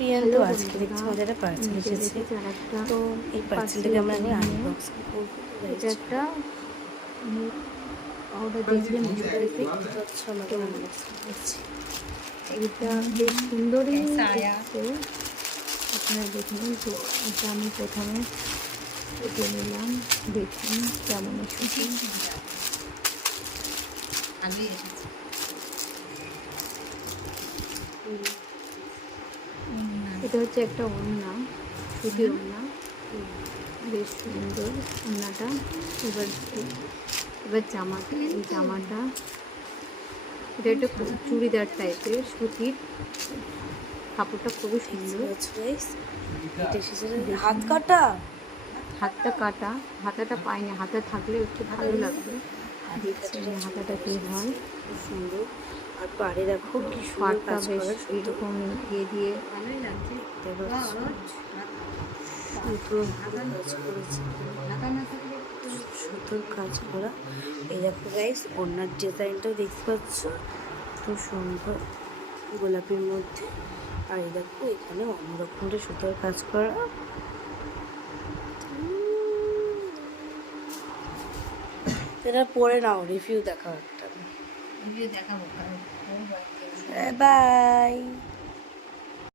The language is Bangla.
বিয়ান তো আজকে দেখছি আমাদের একটা পার্সেল এসেছে, তো এই পার্সেলটাকে আমরা নিয়ে আনবক্স করবো। এটা একটা পাউডার দেখলেন বুঝতে পারছি। আমাদের আনবক্স করছি। এইটা বেশ সুন্দরই এসছে, আপনারা দেখুন। তো এটা আমি প্রথমে কেটে নিলাম, দেখুন কেমন এসেছে। এটা হচ্ছে একটা ওড়না, সুতির ওড়না, বেশ সুন্দর ওড়নাটা। এবার এবার জামাটা, এই জামাটা এটা একটা চুড়িদার টাইপের সুতির, কাপড়টা খুবই সুন্দর। হাত কাটা, হাতটা কাটা, হাতাটা পাইনি, হাতা থাকলে একটু ভালো লাগবে। দেখছি হাতাটা কি হয়। খুব সুন্দর। আর পাড়ে দেখো কি সুন্দর পাটটা কাজ বেশ করা, এরকম ইয়ে দিয়ে ভালোই লাগছে। সুতোর কাজ করেছে, সুতোর কাজ করা। এই দেখো গাইস, ওড়নার ডিজাইনটাও দেখতে পাচ্ছ, খুব সুন্দর গোলাপির মধ্যে। আর এই দেখো এখানে অন্যরকম সুতোর কাজ করা। এটা পরে নাও, রিভিউ দেখাও একটা। রিভিউ দেখাবো। বাই।